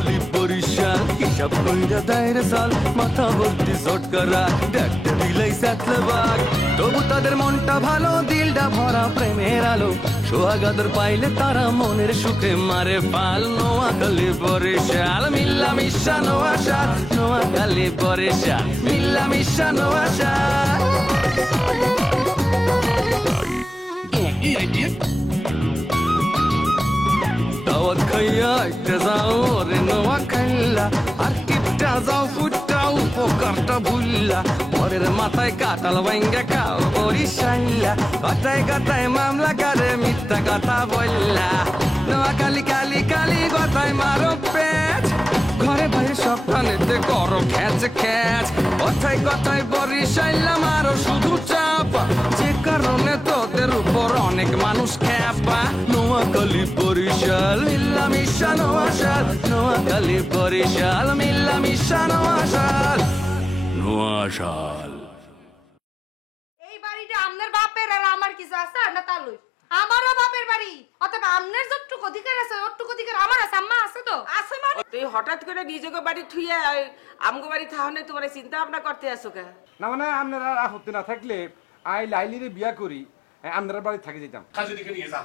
নোয়াখালী বরিশাল হিসাব কইরা দেয় রে সাল মাথা ভর্তি চটকারা দেখতে দিলেই স্যাতলে বাঘ তবু তাদের মনটা ভালো দিলটা ভরা প্রেমের আলো সোহাগাদর পাইলে তারা মনের সুখে মারে পাল নোয়াখালী বরিশাল মিল্লা মিশা নোয়াশাল নোয়াখালী বরিশাল মিল্লা মিশা নোয়াশাল দাওয়াত খাইয়া একটা যাও রে নোয়াখাইলা আর কিপটা যাও ফুটাও পোকারটা ভুললা পরের মাথায় কাটাল ভাঙ্গা খাও বরিশাইলা কথায় কথায় মামলা করে মিথ্যা কথা বললা নোয়াখালী কালি কালি কথায় মারো পেঁচ ঘরে বাইরে সব প্রাণীতে করো খ্যাচ খ্যাচ কথায় কথায় বরিশাইলা মারো শুধু চাপা যে কারণে তোদের উপর অনেক মানুষ খ্যাপা নোয়াখালী বরিশাল মিল্লা মিশা নোয়াশাল নোয়াখালী বরিশাল মিল্লা মিশা নোয়াশাল নোয়াশাল। এই বাড়িটা আমনের বাপের আর আমার কিছু আছে না তালুই আমারও বাপের বাড়ি অতএব আমনের যতটুকু অধিকার আছে ওটুকু অধিকার আমার আছে আম্মা আছে তো আছে মানে তুই হঠাৎ করে নিজেকে বাড়ি থুইয়া আমগো বাড়ি থাহনে তোমার চিন্তা ভাবনা করতে আসো কে না মানে আপনারা আপত্তি না থাকলে আই লাইলিরে বিয়া করি আপনারা বাড়ি থাকি যেতাম কাজে দিকে নিয়ে যা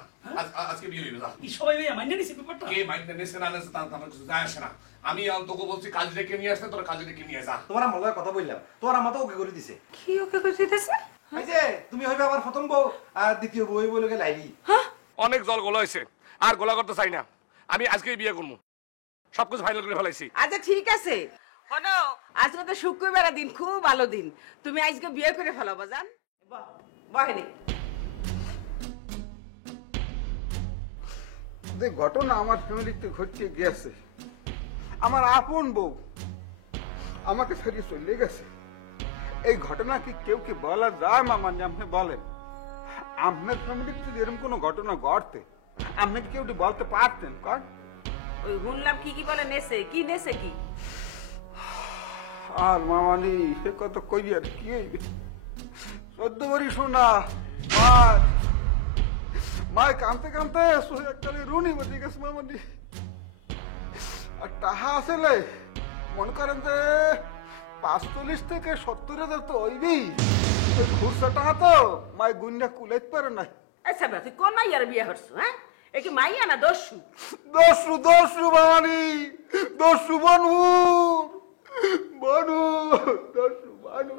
আজকে বিয়ে হইবে যা কি সবাই মাইনে নিছে ব্যাপারটা কে মাইন্ড নেছে না নেছে তার কিছু যায় আসে না আমি তোকে বলছি কাজ রেখে নিয়ে আসতে তোর কাজে রেখে নিয়ে যা তোমার মজার কথা বললাম তোমার আমাকে ওকে করে দিছে কি ওকে করে দিতেছে এই যে তুমি হইবে আমার প্রথম বউ আর দ্বিতীয় বউ বলে গে লাইলি অনেক জল গোলা হয়েছে আর গোলা করতে চাই না আমি আজকেই বিয়ে করবো সবকিছু ফাইনাল করে ফেলাইছি আচ্ছা ঠিক আছে শোনো আজকে তো শুক্রবার দিন খুব ভালো দিন তুমি আজকে বিয়ে করে ফেলাবো জান বহেনি যে ঘটনা আমার ফ্যামিলিতে ঘটছে গেছে আমার আপন বউ আমাকে ছাড়িয়ে চলে গেছে এই ঘটনা কি কেউ কি বলা যায় মামা আপনি বলেন আপনার ফ্যামিলিতে যদি এরকম কোনো ঘটনা ঘটতে আপনি কি কেউ বলতে পারতেন কর ওই শুনলাম কি কি বলে নেছে কি নেছে কি আর মামানি সে কত কই আর কি হইবে 14 বাড়ি শোনা মায় কানতে কানতে একটালে রুনি বেঁচে গেছে মামানি আর টাহা আসলে মনে করেন যে 45 থেকে 70,000 তো হইবি ওই খুরসা টাকা তো মায় গুন্ডা কুলাইতে পারে না আচ্ছা তুই কোন মাইয়ার বিয়ে হচ্ছ হ্যাঁ এ কি মাইয়া না দস্যু দস্যু মামানি দস্যু বনু দস্যু বানু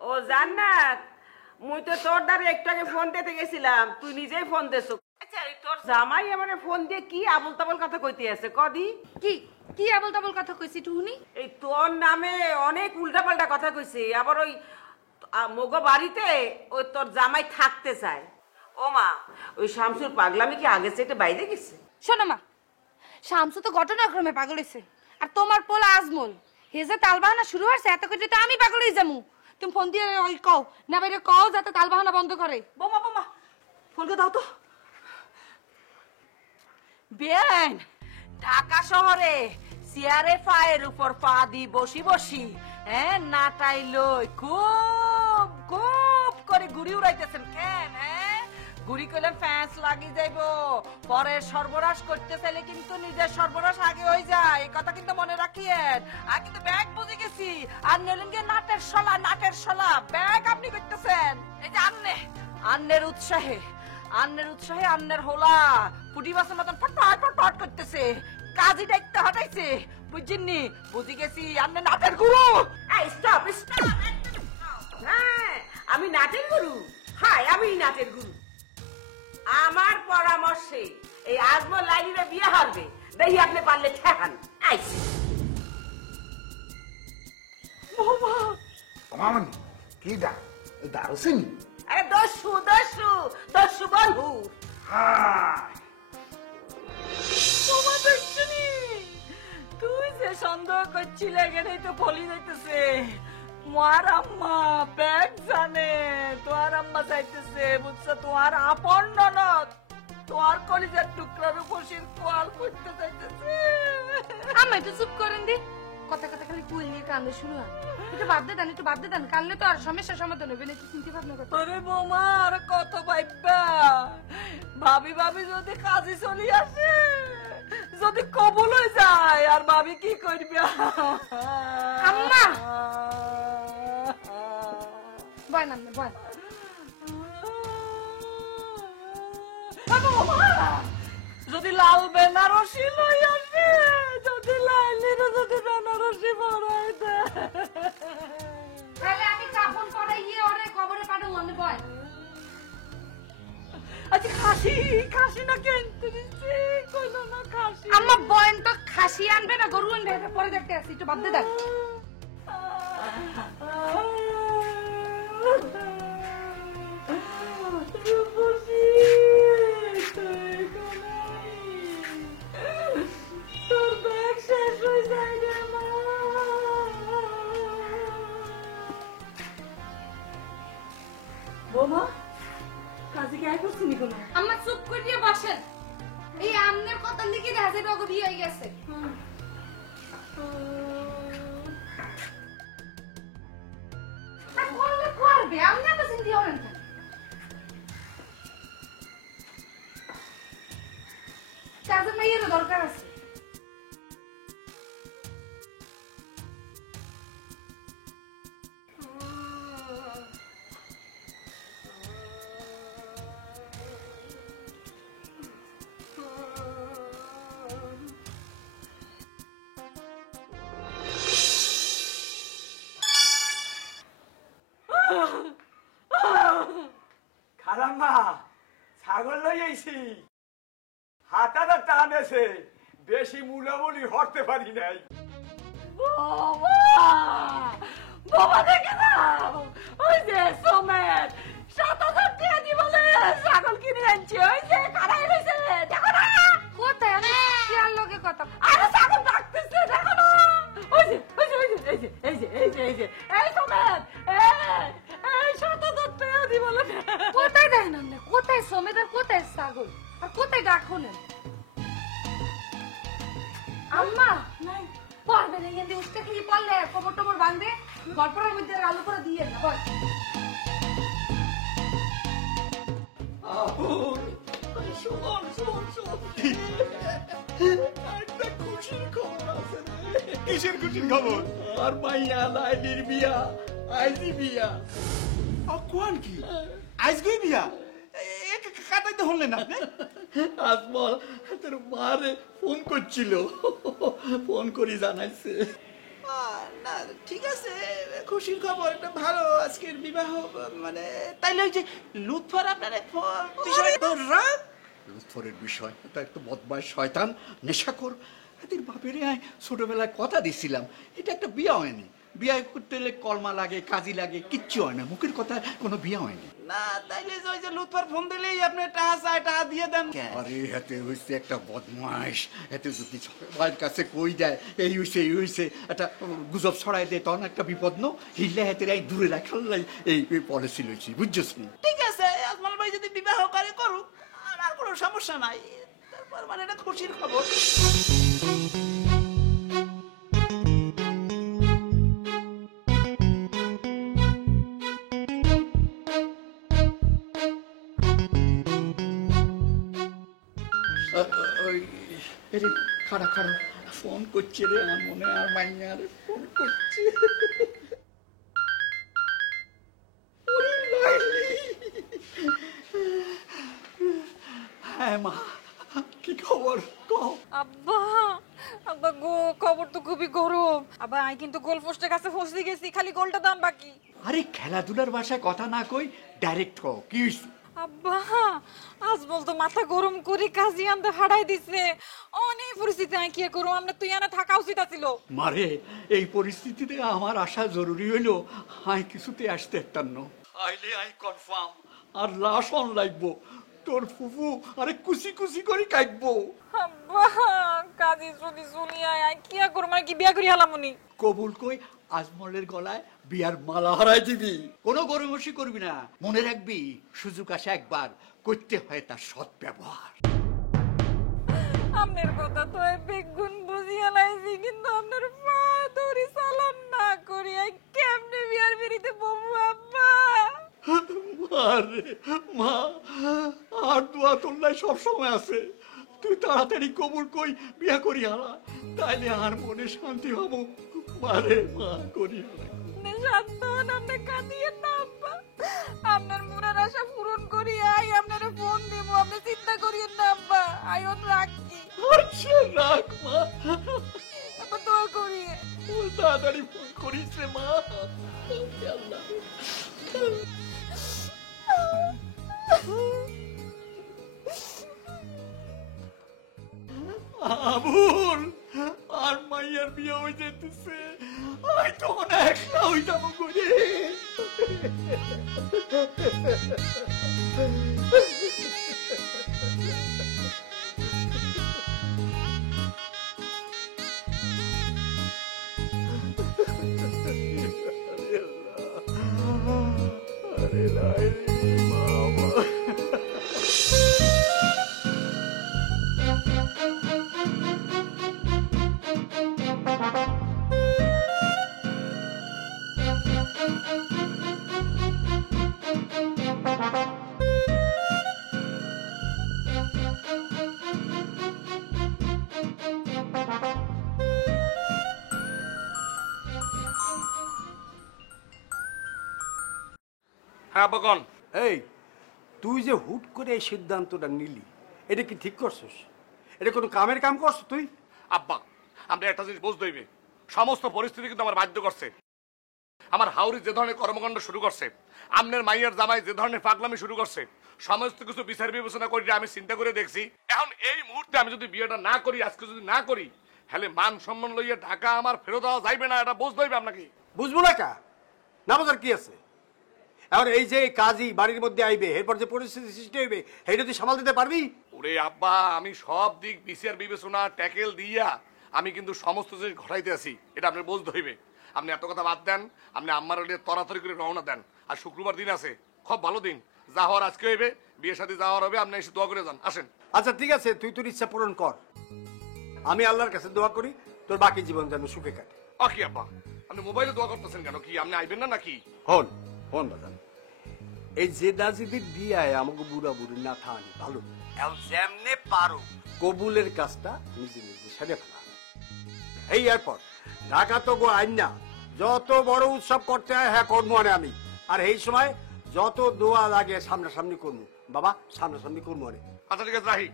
ও জান্নাত মুই তো তোর দ্বারা একটু আগে ফোন দিতে গেছিলাম তুই নিজেই ফোন দেছো আচ্ছা তোর জামাই আমারে ফোন দিয়ে কি আবল তাবল কথা কইতে আছে কদি কি কি আবল তাবল কথা কইছি টুনি এই তোর নামে অনেক উল্টাপাল্টা কথা কইছে আবার ওই মগো বাড়িতে ওই তোর জামাই থাকতে চায় ও মা ওই শামসুর পাগলামি কি আগে চেটে বাইরে গেছে শোনো মা শামসু তো ঘটনাক্রমে পাগল হইছে আর তোমার পোলা আজমল হে যে তালবাহানা শুরু হয়েছে এত করে তো আমি পাগল হয়ে যামু তুমি ফোন দিয়ে ওই কও না বাইরে কও যাতে তালবাহানা বন্ধ করে বোমা ফোনকে দাও তো বেন ঢাকা শহরে চেয়ারে পায়ের উপর পা দি বসি হ্যাঁ নাটাই লই খুব খুব করে ঘুরি উড়াইতেছেন কেন হ্যাঁ ঘুরি করলে ফ্যান্স লাগি যাইব পরে সর্বনাশ করতে চাইলে কিন্তু নিজের সর্বনাশ আগে হয়ে যায় এই কথা কিন্তু মনে রাখিয়েন আর কিন্তু ব্যাগ বুঝে গেছি আর নেলেঙ্গে নাটের শলা ব্যাগ আপনি করতেছেন এই যে আন্নের উৎসাহে আন্নের হোলা পুটি মাছের মতন ফটফট করতেছে কাজী ডাইতে হটাইছে বুঝিনি বুঝি গেছি আন্নের নাটের গুরু স্টপ হ্যাঁ আমি নাটের গুরু আমি নাটের গুরু আমার পরামর্শে এই আজমল লাইলিরে বিয়ে হবে দেখি আপনি পারলে ঠেকান মামানি কি দারুসিনি আরে দস্যু বন্ধু হ্যাঁ পিচ্ছি লেগেই তো ফলি যাইতেছে। তোমার আম্মা ব্যাগ জানে, তোমার আম্মা চাইতেছে বুঝছো তোমার আপন ননদ তোমার কলিজার টুকরার উপর কোয়াল করতে চাইতেছে। আম্মা একটু চুপ করেন দি, কথা কথা খালি কুল নিয়ে কান্দে শুরু হয়। একটু বাদ দেন, একটু বাদ দেন, কানলে তো আর সমস্যার সমাধান হবে না। একটু চিন্তা ভাবনা করতে। তোরে বৌমা আর কত ভাইবা, ভাবি ভাবি যদি কাজে চলে আসে, যদি কবুল হয়ে যায় আর ভাবি কি করবে? আম্মা বয় না বয়। যদি লাল বেনারসি লই আসে, যদি লাইলির যদি বেনারসি পরাই দেয়, তাহলে আমি কাপড় পরে গিয়ে ওরে কবরে পাঠাবো। আমি বয়। আচ্ছা খাসি খাসি না কেনতে দিচ্ছি, কইলো না খাসি। আম্মা বয়ন তো খাসি আনবে না গরু আনবে, এটা পরে দেখতে আসি। একটু বাদ দেন। তোর ব্যাগ শেষ হয়ে যায় রে মা। বৌমা কাজে কি আয় করছি নি কোনো? আম্মা চুপ করিয়ে বসেন। এই আমনের কথা লিখে দেখা যাবে ওকে বিয়ে হয়ে গেছে। আর করলে করবে, আমনে তো চিন্তা করেন না। কাজের মেয়ের দরকার আছে। খালাম্মা ছাগল লই আইছি, হাতাটা টানেছে, বেশি মুলামুলি হরতে পারি নাই। বাবা দেখে নাও, ওই যে সোমের ৭,০০০ টাকা দিয়ে বলে ছাগল কিনে আনছে, ওই যে খাড়াই রয়েছে দেখো না। কোথায় আমি কি আর লোকে কথা? আরে ছাগল ডাকতেছে দেখো না, ওই যে ওই যে ওই যে এই যে এই যে এই যে এই যে এই সোমের এই ৭,০০০ টাকা দিয়ে বলে। কোথায় দেয় না? কোথায় সমেত আর কোথায় ছাগল আর কোথায় ডাক হলেন? আম্মা নাই পারবে না, এখান থেকে উঠতে কি পারলে কবর টবর বাঁধবে, গল্পের মধ্যে আলু করে দিয়ে না বল। শোন শোন শোন, একটা খুশির খবর আছে রে। কিসের খুশির খবর? আর মাইয়া লাইলির বিয়া, আইজি বিয়া। কোন কি আজকেই বিয়া? কাটাইতে হলেন আপনি? আজমল তোর মারে ফোন করছিল, ফোন করে জানাইছে। না ঠিক আছে, খুশির খবর, একটা ভালো আজকের বিবাহ। মানে তাইলে ওই যে লুৎফর আপনার লুৎফরের বিষয়, এটা একটা বদমাশ শয়তান নেশাখোর। এদের বাপেরে আমি ছোটবেলায় কথা দিছিলাম, এটা একটা বিয়া হয়নি। বিয়ে করতে হলে কলমা লাগে, কাজী লাগে, কিচ্ছু হয় না, মুখের কথা কোনো বিয়া হয়নি। না তাইলে ওই যে লুৎফর ফোন দিলেই আপনি টাকা চায়, টাকা দিয়ে দেন। আরে হাতে হয়েছে একটা বদমাইশ, এতে যদি সবার কাছে কই দেয় এই হইছে এই হইছে, একটা গুজব ছড়াই দেয়, তখন একটা বিপদ ন হিল্লা হাতের এই দূরে রাখার এই পলিসি লইছি, বুঝছিস নি? ঠিক আছে, আজমল ভাই যদি বিবাহ করে করুক, আমার কোনো সমস্যা নাই। তারপর মানে এটা খুশির খবর। খাড়া খাড়া ফোন করছে রে, আমার মনে আর মাইয়া রে ফোন করছে। হ্যাঁ মা, কি খবর কও? আব্বা আব্বা গো, খবর তো খুবই গরম। আব্বা আমি কিন্তু গোল পোস্টের কাছে ফসে গেছি, খালি গোলটা দাম বাকি। আরে খেলাধুলার ভাষায় কথা না কই ডাইরেক্ট কও, কি হইছে? আব্বা আজ বলতো মাথা গরম করে কাজী আনতে হারাই দিছে। অনেক পরিস্থিতি আমি কি করব, আমরা তুই আনা থাকা উচিত ছিল। মারে এই পরিস্থিতিতে আমার আসা জরুরি হইল, আই কিছুতে আসতে একটান্ন আইলে আই কনফার্ম আর লাশ অন লাগবো। তোর ফুফু আরে কুচি কুচি করে কাটবো। আব্বা কাজী যদি চলিয়া আয় কি করব, মানে কি বিয়া করি হালামুনি? কবুল কই আজমলের গলায় বিয়ার মালা হারাই দিবি। কোনো গরমসি করবি না, মনে রাখবি সুযোগ আসে একবার, করতে হয় তার সৎ ব্যবহার। আপনার কথা তো বেগুন বুঝিয়া লাইছি, কিন্তু আপনার পা ধরি সালাম না করিয়া কেমনে বিয়ার বেরিতে বমু আব্বা? আরে মা, আর দোয়া তোর নাই সব সময় আছে। তুই তাড়াতাড়ি কবুল কই বিয়া করি হারা, তাইলে আর মনে শান্তি হবো। মারে মা করি হারা। শান্ত হন, আপনি কাঁদিয়েন না আব্বা। আপনার মনের আশা পূরণ করি আই আপনারে ফোন দেবো, আপনি চিন্তা করিয়েন না আব্বা। আইন রাখি। আচ্ছা রাখ মা, আব্বা দোয়া করিয়ে তাড়াতাড়ি ফোন করিস রে মা। আল্লাহ আবুল, আর মাইয়ার বিয়ে হয়ে যেতেছে, আই তখন একলা হয়ে যাবো করে। আরে লাই বাবা। হ্যাঁ বকন। এই তুই যে হুট করে এই সিদ্ধান্তটা নিলি, এটা কি ঠিক করছিস? এটা কোনো কামের কাম করছ তুই? আব্বা আমরা একটা জিনিস বুঝতে হইবে, সমস্ত পরিস্থিতি কিন্তু আমার বাধ্য করছে। আমার হাউরি যে ধরনের কর্মকাণ্ড শুরু করছে, আমনের মাইয়ের জামাই যে ধরনের পাগলামি শুরু করছে, সমস্ত কিছু বিচার বিবেচনা করে আমি চিন্তা করে দেখছি, এখন এই মুহূর্তে আমি যদি বিয়েটা না করি, আজকে যদি না করি, তাহলে মান সম্মান লইয়া ঢাকা আমার ফেরত দেওয়া যাইবে না। এটা বুঝতে হইবে আপনাকে। বুঝবো না কা, না বোঝার কি আছে? এখন এই যে কাজী বাড়ির মধ্যে আইবে, এরপর যে পরিস্থিতি সৃষ্টি হইবে, এইটা তুই সামাল দিতে পারবি? ওরে আব্বা, আমি সব দিক বিচার বিবেচনা ট্যাকেল দিয়া আমি কিন্তু সমস্ত জিনিস ঘটাইতে আছি, এটা আপনি বুঝতে হইবে। আপনি এত কথা বাদ দেন, আপনি আম্মার তড়াতাড়ি করে রওনা দেন। আর শুক্রবার দিন আছে, খুব ভালো দিন, যা হওয়ার আজকে হইবে, বিয়ের সাথে যাওয়ার হবে, আপনি এসে দোয়া করে যান। আসেন। আচ্ছা ঠিক আছে, তুই তোর ইচ্ছা পূরণ কর, আমি আল্লাহর কাছে দোয়া করি তোর বাকি জীবন যেন সুখে কাটে। কি আব্বা আপনি মোবাইলে দোয়া করতেছেন কেন? কি আপনি আইবেন না নাকি? হন হন বাজান, এই যে দাজিদের দিয়ায় আমাকে বুড়া বুড়ি না থানি ভালো, যেমনে পারো কবুলের কাজটা নিজে নিজে সেরে ফেলা। এই এরপর ঢাকা তো গো আইন না, যত বড় উৎসব করতে হয় হ্যাঁ করবো মানে আমি। আর এই সময় যত দোয়া লাগে সামনাসামনি করবো বাবা, সামনাসামনি করবো মানে। আচ্ছা ঠিক আছে রাহি,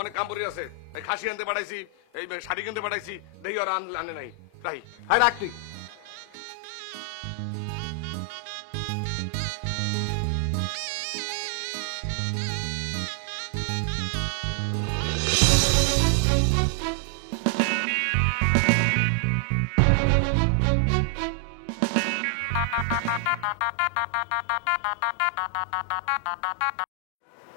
অনেক কাম পড়ে আছে, এই খাসি আনতে পাঠাইছি, এই শাড়ি কিনতে পাঠাইছি, দেখি আর আনে নাই। রাহি হ্যাঁ রাখ তুই।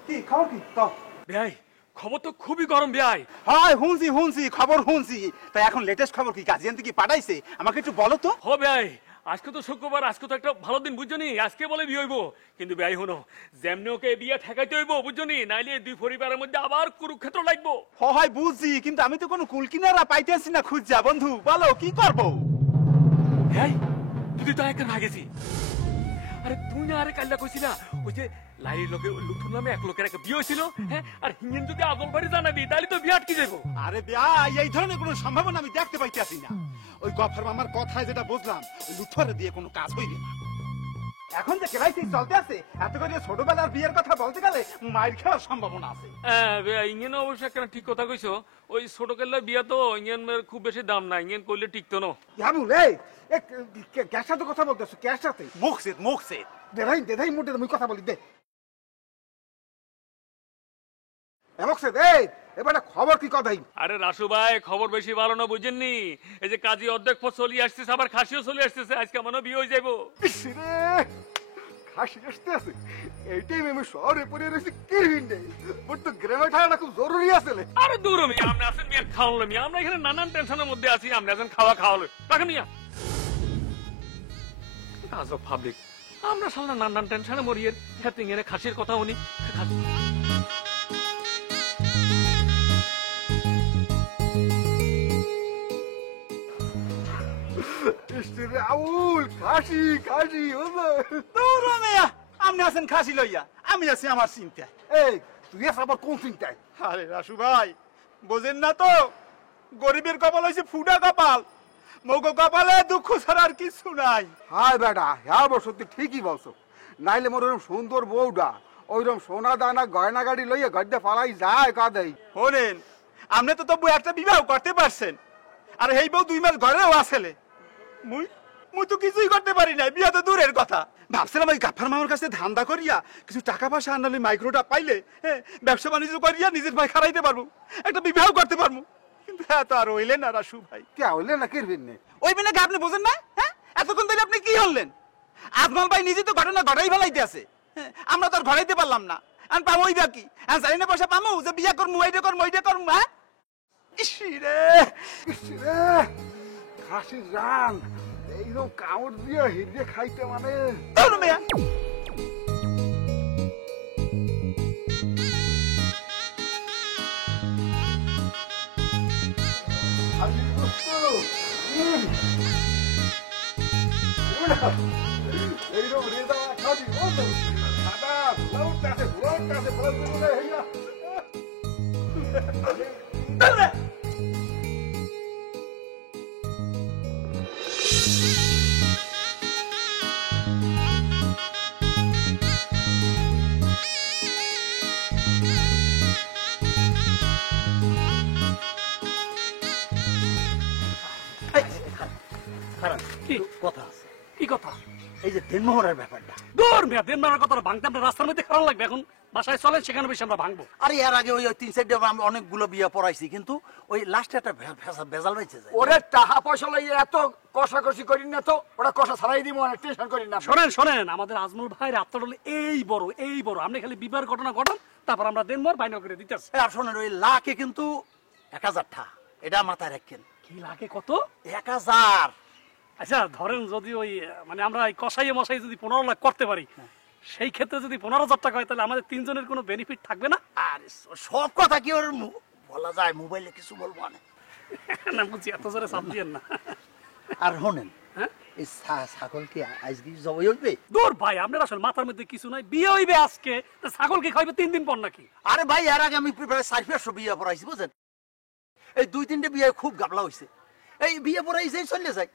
কি খবর কি কও? ভাই খবর তো খুবই গরম ভাই। হয় শুনছি খবর শুনছি। তাই এখন লেটেস্ট খবর কি? গার্জিয়ান থেকে পাঠাইছে, আমাকে একটু বলো তো। হ ভাই, আজকে তো শুক্রবার, আজকে তো একটা ভালো দিন বুঝছো নি, আজকে বলে বিয়ে হইব। কিন্তু ভাই হনো, যেমনি ওকে বিয়ে ঠেকাইতে হইব বুঝছো নি, নাইলে দুই পরিবারের মধ্যে আবার কুরুক্ষেত্র লাগবো। হয় বুঝছি, কিন্তু আমি তো কোনো কুলকিনারা পাইতেছি না খুঁজা। বন্ধু বলো কি করবো? ভাই তুই তো একটা না গেছি। আরে তুই না আরে কাল্লা কইছিলা ওই যে লাইয়ের লোকে লুথুর নামে এক লোকের একটা বিয়ে হয়েছিল, হ্যাঁ? আর হিঙ্গেন যদি আগল বাড়ি জানাবি তাহলে তো বিয়ে আটকে যাবো। আরে বিয়া এই ধরনের কোনো সম্ভাবনা আমি দেখতে পাইতেছি না। ওই গফর মামার কথায় যেটা বুঝলাম, লুথরে দিয়ে কোনো কাজ হইবে না। এখন যে কেরাইসি চলতে আছে, এত করে ছোটবেলার বিয়ের কথা বলতে গেলে মাইর খাওয়ার সম্ভাবনা আছে। ইঙ্গেন অবশ্য একটা ঠিক কথা কইছো, ওই ছোট কেল্লা বিয়া তো ইঙ্গেন খুব বেশি দাম না, ইঙ্গেন করলে টিকতো না। ইয়াবুল এই ক্যাশ সাথে কথা বলতেছো? ক্যাশ সাথে মুখসেদ দেধাই মোটে আমি কথা বলি দে। খবর কি কথাই? আরে রাসু ভাই খবর বেশি ভালো না বুঝেননি, এই যে কাজী অর্ধেক চলে আসতেছে, আবার খাসিও চলে আসতেছে, আজকে মনে বিয়ে হয়ে যাবো। হাসি আসতে আছে এইটাই আমি শহরে পড়ে রয়েছি কি নেই ওর তো গ্রামে থাকাটা খুব জরুরি আছে আরে দূর মিয়া আপনি আছেন মিয়া খাওয়ালো মিয়া আমরা এখানে নানান টেনশনের মধ্যে আছি আপনি আছেন খাওয়ালো রাখেন মিয়া আজব পাবলিক আমরা সামনে নানান টেনশনে মরিয়ে হ্যাপিং এর খাসির কথা উনি আউল খাসি খাসি তোর মেয়া আপনি আছেন খাসি লইয়া আমি আছি আমার চিন্তা। এই তুই আবার কোন চিন্তায়? আরে রাসু ভাই বোঝেন না তো গরিবের কপাল হয়েছে ফুটা কপাল মগো কপালে দুঃখ ছাড়া আর কিছু নাই। হায় বেটা হ্যাঁ সত্যি ঠিকই বলছো নাইলে মোর ওরকম সুন্দর বউটা ওইরকম সোনা দানা গয়না গাড়ি লইয়া গড্ডে ফালাই যায় কাঁদেই। শোনেন আপনি তো তবু একটা বিবাহ করতে পারছেন আর এই বউ 2 মাস ঘরেও আসলে মুই তো কিছুই করতে পারি না বিয়া তো দূরের কথা। ভাবছিলাম ওই গাফার মামার কাছে ধান্দা করিয়া কিছু টাকা পয়সা আনলে মাইক্রোটা পাইলে ব্যবসা বাণিজ্য করিয়া নিজের ভাই খারাইতে পারবো একটা বিবাহ করতে পারবো কিন্তু হ্যাঁ তো আর হইলে না রাসু ভাই। কে হইলে না কিরবিন নে ওই বিনা আপনি বোঝেন না হ্যাঁ এতক্ষণ ধরে আপনি কি হলেন আজমল ভাই নিজে তো ঘটনা ঘটাই ফেলাইতে আছে আমরা তো আর ঘটাইতে পারলাম না আর পাবো ওই বাকি আর জানি না পয়সা পামু যে বিয়া করমু এইটা করমু হ্যাঁ ইসিরে খাসি জান এইরকম কামড় দিয়ে হিরিয়ে খাইতে মানে তোর মেয়া এইরকম রেদা খাবি সাদা ব্লাউজটাতে ব্লাউজগুলো হইয়া কথা আছে কি কথা এই যে দেনমোহরের ব্যাপারটা দূর মিয়া দেনমার কথা ভাঙতে আমরা রাস্তার মধ্যে খারাপ লাগবে এখন বাসায় চলেন সেখানে বেশি আমরা ভাঙবো। আরে এর আগে ওই 3-4টা আমি অনেকগুলো বিয়া পড়াইছি কিন্তু ওই লাস্টে একটা ভেজাল হয়েছে ওরে টাকা পয়সা লইয়ে এত কষাকষি করি না তো ওরা কষা ছাড়াই দিব অনেক টেনশন করি না। শোনেন আমাদের আজমল ভাইয়ের আত্মডলে এই বড় আপনি খালি বিবাহের ঘটনা ঘটান তারপর আমরা দেনমোহর বাইনা করে দিতেছি। আর শোনেন ওই লাখে কিন্তু 1000 টাকা এটা মাথায় রাখেন। কি লাখে কত? 1000। আচ্ছা ধরেন যদি ওই মানে আমরা এই কষাইয়ে মশাই যদি 15 লাখ করতে পারি সেই ক্ষেত্রে যদি 15,000 টাকা হয় তাহলে আমাদের তিনজনের কোনো বেনিফিট থাকবে না? আর সব কথা কি ওর বলা যায় মোবাইলে কিছু বলবো না বুঝি এত জোরে চাপ দিয়েন না। আর শোনেন এই ছাগল কি আজকে জবাই হইবে? দূর ভাই আপনার আসলে মাথার মধ্যে কিছু নাই বিয়ে হইবে আজকে ছাগল কি খাইবে 3 দিন পর নাকি? আরে ভাই এর আগে আমি প্রায় 4-500 বিয়ে পড়াইছি বুঝেন এই 2-3টে বিয়ে খুব গাবলা হইছে এই বিয়ে পড়াইছে চলে যায়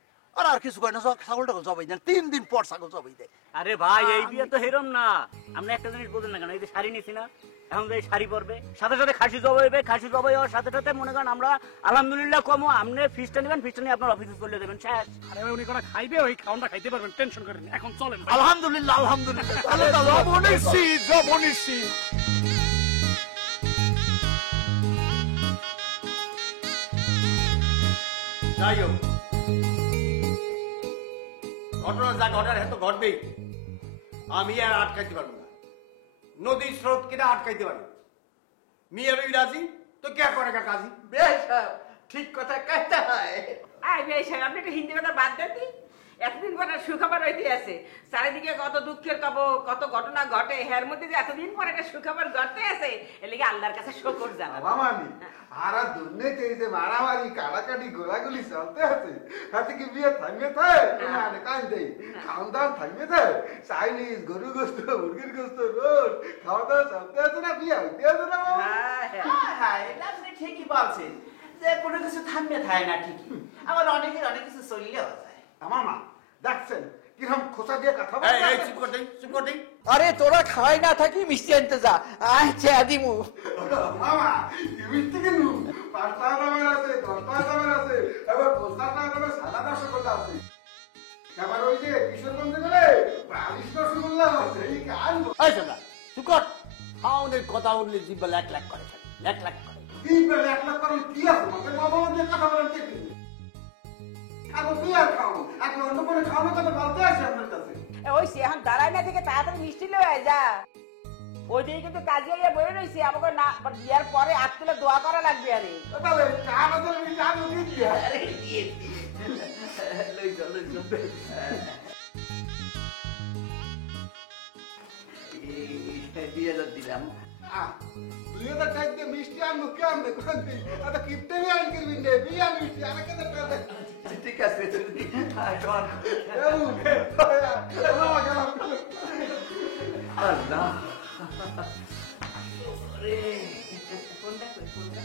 আর কিছু কয় না ছাগলটা জবাই দেন 3 দিন পর ছাগল জবাই দেয়। আরে ভাই এই বিয়ে তো হেরম না আমরা একটা জিনিস বুঝেন না কেন এই যে শাড়ি নিছি না এখন যে শাড়ি পরবে সাথে সাথে খাসি জবাইবে খাসি জবাই হওয়ার সাথে সাথে মনে করেন আমরা আলহামদুলিল্লাহ কমো আপনি ফিসটা নেবেন ফিসটা নিয়ে আপনার অফিসে চলে যাবেন শেষ। আরে উনি কোন খাইবে ওই খাওয়াটা খাইতে পারবেন টেনশন করেন এখন চলেন। আলহামদুলিল্লাহ জবনিসি যাই হোক ঘটনা যা ঘটার হয়তো ঘটবেই আমি আর আটকাইতে পারবো না নদীর স্রোত কিনা আটকাইতে পারবো মিয়া বিবি রাজি তো কে করে কাজী বেশ ঠিক কথা কইতে হয়। আই বেশ আপনি একটু হিন্দি কথা বাদ দেন দি এতদিন পরে সুখবর হইতে আছে চারিদিকে কত দুঃখের খবর কত ঘটনা ঘটে এর মধ্যে যে এতদিন পরে একটা সুখবর ঘটতে আছে এর লাগি আল্লাহর কাছে শুকর জানাবো। মামানি আর দুর্নীতি এই যে মারামারি কাটাকাটি গোলাগুলি চলতে আছে হাতে কি বিয়ে থাকবে থাকে না কান দেই খাওয়া দাওয়া থাকবে তো চাইনিজ গরু গোস্ত মুরগির গোস্ত রোজ খাওয়া দাওয়া চলতে আছে না বিয়ে হইতে আছে না মামা? হ্যাঁ এটা আপনি ঠিকই বলছেন যে কোনো কিছু থামবে থাকে না ঠিকই আবার অনেকের অনেক কিছু চললেও যায়। মামা দেখছেন কিরকম খোসা দিয়ে কথা বলছে। আরে তোরা খাওয়াই না থাকি মিষ্টি আনতে যা আচ্ছা দিমু মামা মিষ্টি কিনু 5 টাকা দামের আছে 10 টাকা দামের আছে এবার 50 টাকা দামের সাদা রসগোল্লা আছে এবার ওই যে কিশোরগঞ্জে গেলে 42 রসগোল্লা আছে এই কাল এই তোমরা চুপ কর আমাদের কথা উঠলে জিব্বা লাখ লাখ করে লাখ লাখ করে জিব্বা লাখ লাখ করে কি আছে আমাদের বাবা দিয়ে কথা বলেন কে কি আগে বিয়ার খাও আগে অন্য করে খাওয়ানো কথা বলতে আসে আপনার কাছে ওই সে এখন দাঁড়ায় না থেকে তাড়াতাড়ি মিষ্টি লয়ে যা ওই দিকে কিন্তু কাজে গিয়ে বলে রয়েছে আমাকে না বিয়ার পরে আট তুলে দোয়া করা লাগবে আরে তাহলে চা বদল চা দিয়ে দিয়া আরে দিয়ে লই চল দিয়ে দিলাম 2000 টাকা দিয়ে মিষ্টি আনবো কেমনে কোন দিন আটা কিপটে নিয়ে আন করবি নে বিয়া মিষ্টি আর কত টাকা ঠিক আছে চল আল্লাহ রে ফোনটা কই ফোনটা